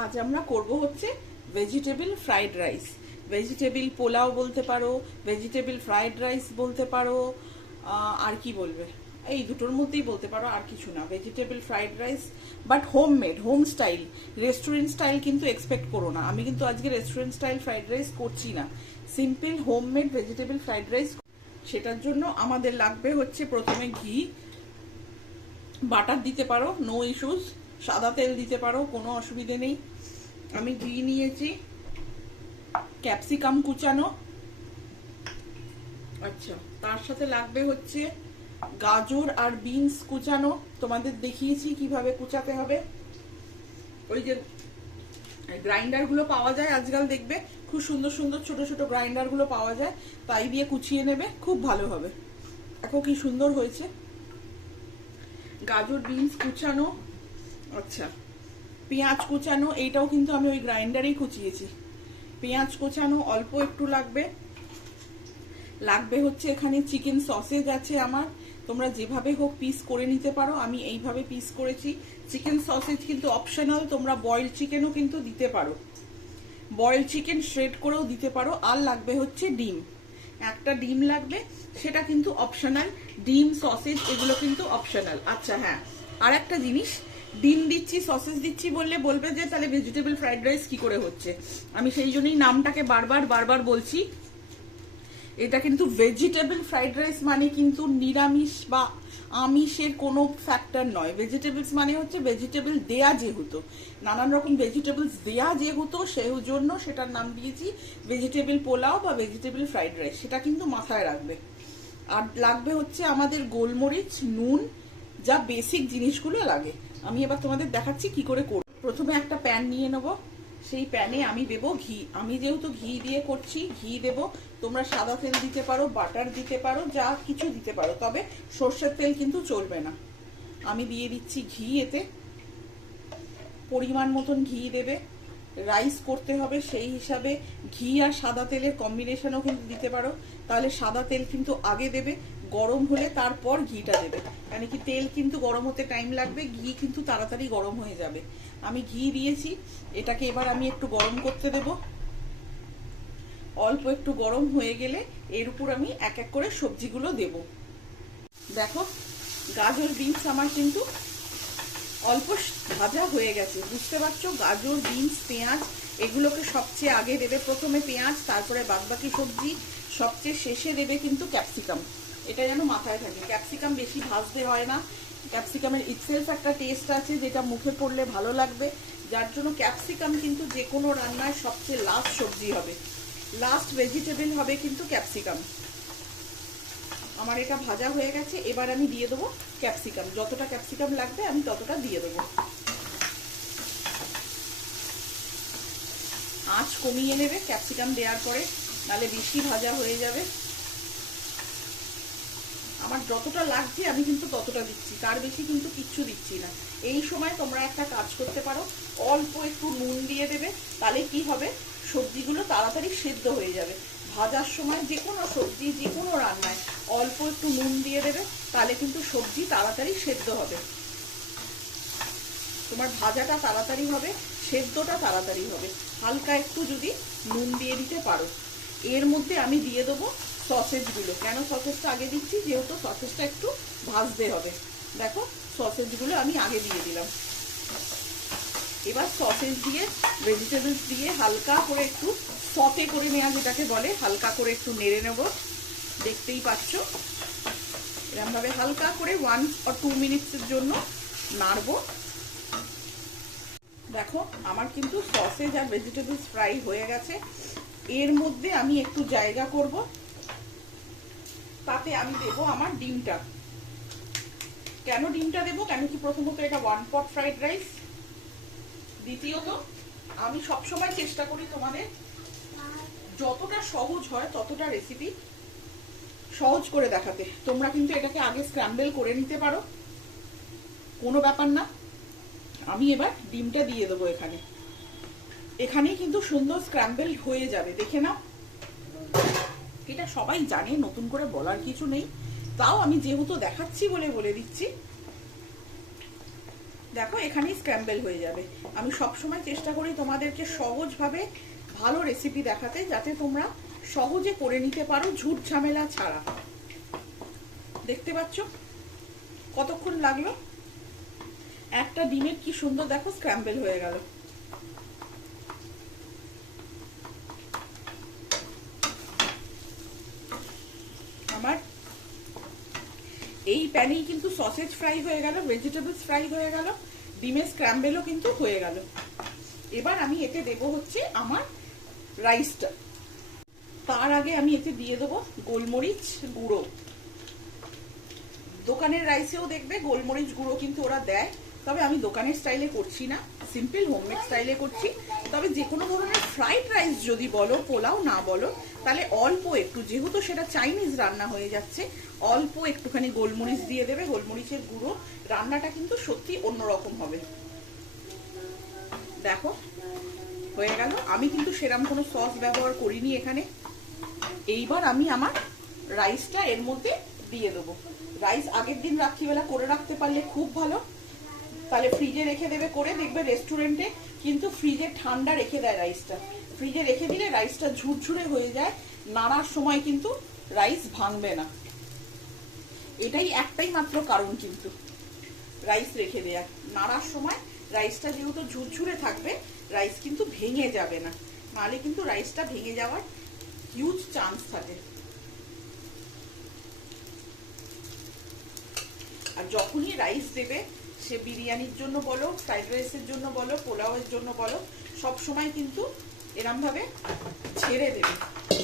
আজ আমরা করব হচ্ছে vegetable fried rice. Vegetable pulao বলতে পারো, ভেজিটেবল ফ্রাইড রাইস বলতে পারো, আর কি বলবে, এই দুটোর মধ্যেই বলতে পারো, আর কিছু না। Vegetable fried rice but homemade, home style. Restaurant style কিন্তু এক্সপেক্ট করো না। আমি কিন্তু আজকে রেস্টুরেন্ট স্টাইল ফ্রাইড রাইস করছি না, simple homemade vegetable fried rice. সেটার জন্য আমাদের লাগবে হচ্ছে প্রথমে ঘি, বাটার দিতে পারো, নো ইস্যুস, সাদা তেল দিতে পারো, কোনো অসুবিধে নেই। আমি ঘি নিয়েছি, ক্যাপসিকাম কুচানো, আচ্ছা, তার সাথে লাগবে হচ্ছে গাজর আর বিনস কুচানো। তোমাদের দেখিয়েছি কিভাবে কুচাতে হবে। ওই যে গ্রাইন্ডার গুলো পাওয়া যায় আজকাল, দেখবে খুব সুন্দর সুন্দর ছোট ছোট গ্রাইন্ডার গুলো পাওয়া যায়, তাই দিয়ে কুচিয়ে নেবে, খুব ভালো হবে। দেখো কি সুন্দর হয়েছে। গাজর বিনস কুচানো, আচ্ছা, পেঁয়াজ কুচানো, এইটাও কিন্তু আমি ওই গ্রাইন্ডারেই কুচিয়েছি। পেঁয়াজ কুচানো অল্প একটু লাগবে। লাগবে হচ্ছে এখানে চিকেন সসেজ আছে আমার, তোমরা যেভাবে হোক পিস করে নিতে পারো, আমি এইভাবে পিস করেছি। চিকেন সসেজ কিন্তু অপশনাল, তোমরা বয়েলড চিকেনও কিন্তু দিতে পারো, বয়েলড চিকেন শ্রেড করেও দিতে পারো। আর লাগবে হচ্ছে ডিম, একটা ডিম লাগবে, সেটা কিন্তু অপশনাল। ডিম সসেজ এগুলো কিন্তু অপশনাল। আচ্ছা হ্যাঁ, আর একটা জিনিস, ডিম দিচ্ছি সসেজ দিচ্ছি বললে বলবে যে তাহলে ভেজিটেবল ফ্রাইড রাইস কি করে হচ্ছে। আমি সেই জন্যই নামটাকে বারবার বারবার বলছি। এটা কিন্তু ভেজিটেবল ফ্রাইড রাইস মানে কিন্তু নিরামিষ বা আমিষের কোনো ফ্যাক্টর নয়। ভেজিটেবলস মানে হচ্ছে ভেজিটেবল দেয়া, যেহেতু নানান রকম ভেজিটেবলস দেয়া যেহেতু, সেই জন্য সেটার নাম দিয়েছি ভেজিটেবল পোলাও বা ভেজিটেবল ফ্রাইড রাইস, সেটা কিন্তু মাথায় রাখবে। আর লাগবে হচ্ছে আমাদের গোলমরিচ, নুন, যা বেসিক জিনিসগুলো লাগে। আমি এবার তোমাদের দেখাচ্ছি কি করে করব। প্রথমে একটা প্যান নিয়ে নেবো, সেই প্যানে আমি দেবো ঘি। আমি যেহেতু ঘি দিয়ে করছি, ঘি দেব। তোমরা সাদা তেল দিতে পারো, বাটার দিতে পারো, যা কিছু দিতে পারো, তবে সর্ষের তেল কিন্তু চলবে না। আমি দিয়ে দিচ্ছি ঘি। এতে পরিমাণ মতন ঘি দেবে, রাইস করতে হবে সেই হিসাবে ঘি আর সাদা তেলের কম্বিনেশনও কিন্তু দিতে পারো। তাহলে সাদা তেল কিন্তু আগে দেবে, গরম হলে তারপর ঘিটা দেবে, মানে কি তেল কিন্তু গরম হতে টাইম লাগবে, ঘি কিন্তু তাড়াতাড়ি গরম হয়ে যাবে। আমি ঘি দিয়েছি, এটাকে এবার আমি একটু গরম করতে দেব। অল্প একটু গরম হয়ে গেলে এর উপর আমি এক এক করে সবজিগুলো দেব। দেখো গাজর বিনস আমার কিন্তু অল্প ভাজা হয়ে গেছে, বুঝতে পারছো। গাজর বিনস পেঁয়াজ এগুলোকে সবচেয়ে আগে দেবে, প্রথমে পেঁয়াজ, তারপরে বাদবাকি সবজি, সবচেয়ে শেষে দেবে কিন্তু ক্যাপসিকাম। এটা যেন মাথায় থাকে, ক্যাপসিকাম বেশি ভাজতে হয় না। ক্যাপসিকামের ইটসেলফ একটা টেস্ট আছে যেটা মুখে পড়লে ভালো লাগবে, যার জন্য ক্যাপসিকাম কিন্তু যে কোনো রান্নায় সবচেয়ে লাস্ট সবজি হবে, লাস্ট ভেজিটেবল হবে কিন্তু ক্যাপসিকাম। আমার এটা ভাজা হয়ে গেছে, এবার আমি দিয়ে দেবো ক্যাপসিকাম। যতটা ক্যাপসিকাম লাগবে আমি ততটা দিয়ে দেবো। আঁচ কমিয়ে নেবে ক্যাপসিকাম দেওয়ার পরে, নাহলে বেশি ভাজা হয়ে যাবে। আমার যতটা লাগছে আমি কিন্তু ততটা দিচ্ছি, তার বেশি কিন্তু কিচ্ছু দিচ্ছি না। এই সময় তোমরা একটা কাজ করতে পারো, অল্প একটু নুন দিয়ে দেবে, তাহলে কি হবে, সবজিগুলো তাড়াতাড়ি সেদ্ধ হয়ে যাবে। ভাজার সময় যে কোনো সবজি, যে কোনো রান্নায় অল্প একটু নুন দিয়ে দেবে, তাহলে কিন্তু সবজি তাড়াতাড়ি সেদ্ধ হবে। তোমার ভাজাটা তাড়াতাড়ি হবে, সেদ্ধটা তাড়াতাড়ি হবে, হালকা একটু যদি নুন দিয়ে দিতে পারো। এর মধ্যে আমি দিয়ে দেবো সসেজগুলো। কেন সসেজটা আগে দিচ্ছি, যেহেতু সসেজটা একটু ভাজতে হবে। দেখো সসেজগুলো আমি আগে দিয়ে দিলাম। এবার সসেজ দিয়ে ভেজিটেবলস দিয়ে হালকা করে একটু সতে করে নেওয়া, যেটাকে বলে, হালকা করে একটু নেড়ে নেব। দেখতেই পাচ্ছ এরকমভাবে হালকা করে 1 or 2 মিনিটসের জন্য নাড়বো। দেখো আমার কিন্তু সসেজ আর ভেজিটেবলস ফ্রাই হয়ে গেছে। এর মধ্যে আমি একটু জায়গা করব, তাতে আমি দেব আমার ডিমটা। কেন ডিমটা দেবো, কেন কি প্রথমত এটা 1 পট ফ্রাইড রাইস, দ্বিতীয়ত আমি সবসময় চেষ্টা করি তোমাদের যতটা সহজ হয় ততটা রেসিপি সহজ করে দেখাতে। তোমরা কিন্তু এটাকে আগে স্ক্র্যাম্বল করে নিতে পারো, কোনো ব্যাপার না। আমি এবার ডিমটা দিয়ে দেবো এখানে, এখানেই কিন্তু সুন্দর স্ক্র্যাম্বল হয়ে যাবে, দেখে নাও। এটা সবাই জানে, নতুন করে বলার কিছু নেই, তাও আমি যেহেতু দেখাচ্ছি বলে বলে দিচ্ছি। দেখো এখানেই স্ক্র্যাম্বল হয়ে যাবে। আমি সবসময় চেষ্টা করি তোমাদেরকে সহজভাবে ভালো রেসিপি দেখাতে, যাতে তোমরা সহজে করে নিতে পারো ঝুট ঝামেলা ছাড়া। দেখতে পাচ্ছ কতক্ষণ লাগলো? একটা ডিমের কি সুন্দর দেখো স্ক্র্যাম্বল হয়ে গেল। আমার এই প্যানেই কিন্তু সসেজ ফ্রাই হয়ে গেল, ভেজিটেবলস ফ্রাই হয়ে গেল, ডিমের স্ক্র্যাম্বলও কিন্তু হয়ে গেল। এবার আমি এতে দেবো হচ্ছে আমার রাইসটা। তার আগে আমি এতে দিয়ে দেবো গোলমরিচ গুঁড়ো। দোকানের রাইসেও দেখবে গোলমরিচ গুঁড়ো কিন্তু ওরা দেয়, তবে আমি দোকানের স্টাইলে করছি না, সিম্পল হোমমেড স্টাইলে করছি। তবে যে কোনো ধরনের ফ্রাইড রাইস যদি বলো, পোলাও না বলো, তাহলে অল্প একটু, যেহেতু সেটা চাইনিজ রান্না হয়ে যাচ্ছে, অল্প একটুখানি গোলমরিচ দিয়ে দেবে, গোলমরিচের গুঁড়ো। রান্নাটা কিন্তু সত্যি অন্যরকম হবে। দেখো হয়ে গেল। আমি কিন্তু সেরকম কোনো সস ব্যবহার করিনি এখানে। এইবার আমি আমার রাইসটা এর মধ্যে দিয়ে দেবো। রাইস আগের দিন রাত্রিবেলা করে রাখতে পারলে খুব ভালো, তাহলে ফ্রিজে রেখে দেবে করে। দেখবে রেস্টুরেন্টে কিন্তু ফ্রিজে ঠান্ডা রেখে দেয় রাইসটা। ফ্রিজে রেখে দিলে রাইসটা ঝুরঝুরে হয়ে যায়, নাড়ার সময় কিন্তু রাইস ভাঙবে না। এটাই একটাই মাত্র কারণ কিন্তু রাইস রেখে দেয়া। নাড়ার সময় রাইসটা যেহেতু ঝুরঝুরে থাকবে, রাইস কিন্তু ভেঙে যাবে না, নাহলে কিন্তু রাইসটা ভেঙে যাওয়ার হিউজ চান্স থাকে। আর যখনই রাইস দেবে, সে বিরিয়ানির জন্য বলো, ফ্রাইড রাইসের জন্য বলো, পোলাওয়ের জন্য বলো, সব সময় কিন্তু এরম ভাবে ছেড়ে দেবে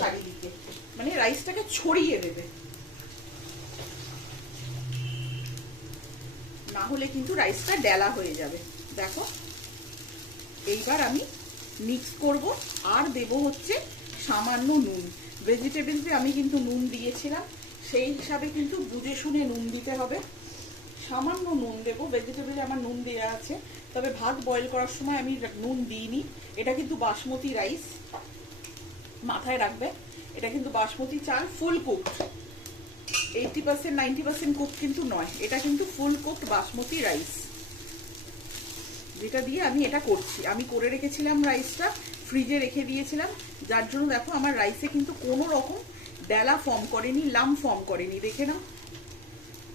চারিদিকে, মানে রাইসটাকে ছড়িয়ে দেবে, না হলে কিন্তু রাইসটা ডেলা হয়ে যাবে। দেখো এইবার আমি মিক্স করব, আর দেব হচ্ছে সামান্য নুন। ভেজিটেবলসে আমি কিন্তু নুন দিয়েছিলাম, সেই হিসাবে কিন্তু বুঝে শুনে নুন দিতে হবে। সামান্য নুন দেবো, ভেজিটেবলে আমার নুন দেওয়া আছে, তবে ভাত বয়েল করার সময় আমি নুন দিইনি। এটা কিন্তু বাসমতি রাইস, মাথায় রাখবে, এটা কিন্তু বাসমতি চাল, ফুল কুকড, 80% 90% কুক কিন্তু নয়, এটা কিন্তু ফুল কুকড বাসমতি রাইস, যেটা দিয়ে আমি এটা করছি। আমি করে রেখেছিলাম রাইসটা, ফ্রিজে রেখে দিয়েছিলাম, যার জন্য দেখো আমার রাইসে কিন্তু কোনো রকম ডেলা ফর্ম করেনি, লাম ফর্ম করেনি। দেখে নাও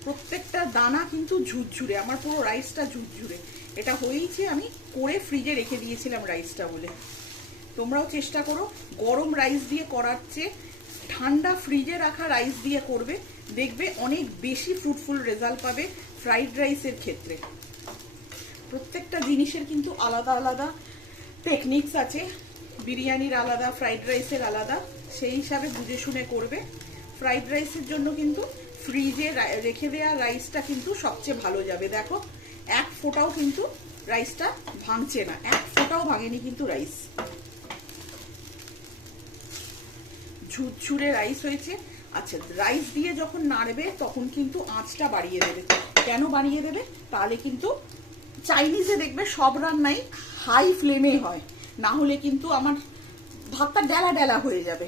প্রত্যেকটা দানা কিন্তু ঝুরঝুরে, আমার পুরো রাইসটা ঝুরঝুরে। এটা হয়েছে আমি করে ফ্রিজে রেখে দিয়েছিলাম রাইসটা বলে। তোমরাও চেষ্টা করো গরম রাইস দিয়ে করার চেয়ে ঠান্ডা ফ্রিজে রাখা রাইস দিয়ে করবে, দেখবে অনেক বেশি ফ্রুটফুল রেজাল্ট পাবে ফ্রাইড রাইসের ক্ষেত্রে। প্রত্যেকটা জিনিসের কিন্তু আলাদা আলাদা টেকনিক্স আছে, বিরিয়ানির আলাদা, ফ্রাইড রাইসের আলাদা, সেই হিসাবে বুঝে শুনে করবে। ফ্রাইড রাইসের জন্য কিন্তু ফ্রিজে রেখে দেওয়া রাইসটা কিন্তু সবচেয়ে ভালো যাবে। দেখো এক ফোঁটাও কিন্তু রাইসটা ভাঙছে না, এক ফোঁটাও ভাঙেনি কিন্তু রাইস, ঝুরঝুরে রাইস হয়েছে। আচ্ছা, রাইস দিয়ে যখন নাড়বে তখন কিন্তু আঁচটা বাড়িয়ে দেবে। কেন বাড়িয়ে দেবে? তাহলে কিন্তু চাইনিজে দেখবে সব রান্নাই হাই ফ্লেমে হয়, না হলে কিন্তু আমার ভাতটা ডেলা ডেলা হয়ে যাবে।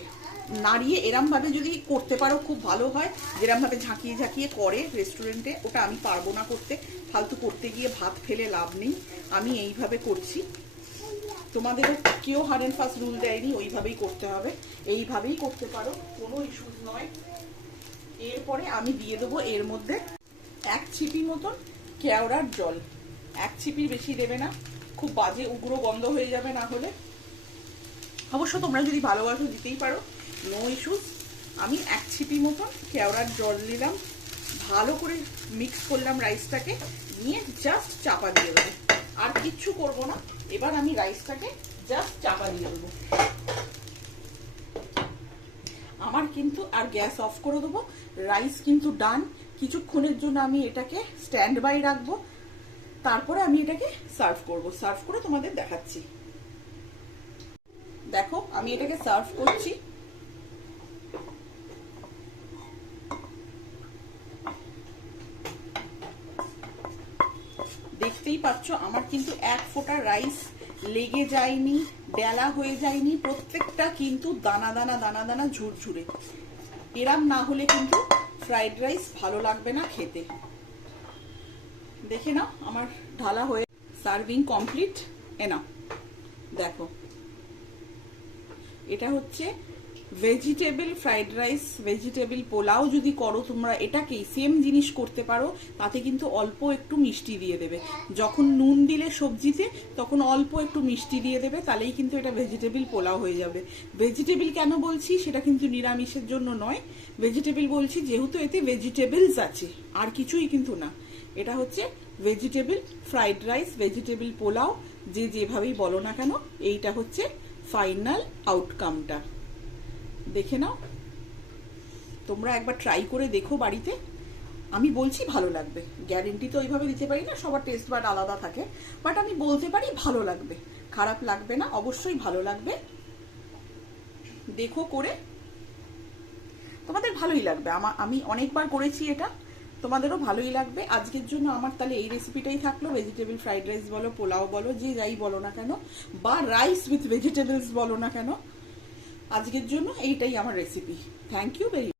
নাড়িয়ে এরমভাবে যদি করতে পারো খুব ভালো হয়, যেরমভাবে ঝাঁকিয়ে ঝাঁকিয়ে করে রেস্টুরেন্টে, ওটা আমি পারবো না করতে, ফালতু করতে গিয়ে ভাত ফেলে লাভ নেই। আমি এইভাবে করছি, তোমাদেরও কেউ হার্ড অ্যান্ড ফাস্ট রুল দেয়নি, ওইভাবেই করতে হবে, এইভাবেই করতে পারো, কোনো ইস্যুস নয়। এরপরে আমি দিয়ে দেবো এর মধ্যে 1 ছিপি মতন কেওড়ার জল। 1 ছিপির বেশি দেবে না, খুব বাজে উগ্র গন্ধ হয়ে যাবে না হলে। অবশ্য তোমরা যদি ভালোবাসো দিতেই পারো, নো ইস্যুস। আমি 1 ছিপি মতন কেওড়ার জল দিলাম, ভালো করে মিক্স করলাম রাইসটাকে, নিয়ে জাস্ট চাপা দিয়ে দেবো, আর কিচ্ছু করব না। এবার আমি রাইসটাকে জাস্ট চাপা দিয়ে দেবো। আমার কিন্তু আর গ্যাস অফ করে দেবো। রাইস কিন্তু ডান। কিছুক্ষণের জন্য আমি এটাকে স্ট্যান্ড বাই রাখবো, তারপরে আমি এটাকে সার্ভ করব। সার্ভ করে তোমাদের দেখাচ্ছি। দেখো আমি এটাকে সার্ভ করছি। দেখতেই পাচ্ছ আমার কিন্তু এক ফোঁটা রাইস লেগে যায়নি, ডেলা হয়ে যায়নি, প্রত্যেকটা কিন্তু দানা দানা দানা দানা ঝুরঝুরে। এরম না হলে কিন্তু ফ্রাইড রাইস ভালো লাগবে না খেতে। দেখে নাও আমার ঢালা হয়ে সার্ভিং কমপ্লিট। এনা দেখো, এটা হচ্ছে vegetable fried rice, vegetable pulao যদি করো তোমরা এটাকেই সেম জিনিস করতে পারো, তাতে কিন্তু অল্প একটু মিষ্টি দিয়ে দেবে। যখন নুন দিলে সবজিতে তখন অল্প একটু মিষ্টি দিয়ে দেবে, তাহলেই কিন্তু এটা ভেজিটেবল পোলাও হয়ে যাবে। ভেজিটেবল কেন বলছি, সেটা কিন্তু নিরামিষের জন্য নয়, ভেজিটেবল বলছি যেহেতু এতে ভেজিটেবলস আছে, আর কিছুই কিন্তু না। এটা হচ্ছে vegetable fried rice, vegetable pulao, যে যেভাবেই বলো না কেন, এইটা হচ্ছে ফাইনাল আউটকামটা। দেখে নাও, তোমরা একবার ট্রাই করে দেখো বাড়িতে। আমি বলছি ভালো লাগবে, গ্যারেন্টি তো ওইভাবে দিতে পারি না, সবার টেস্ট বাট আলাদা থাকে, বাট আমি বলতে পারি ভালো লাগবে, খারাপ লাগবে না, অবশ্যই ভালো লাগবে। দেখো করে, তোমাদের ভালোই লাগবে। আমি অনেকবার করেছি এটা, তোমাদেরও ভালোই লাগবে। আজকের জন্য আমার তাহলে এই রেসিপিটাই থাকলো। ভেজিটেবল ফ্রাইড রাইস বলো, পোলাও বলো, যে যাই বলো না কেন, বা রাইস উইথ ভেজিটেবলস বলো না কেন, আজকের জন্য এইটাই আমার রেসিপি। Thank you very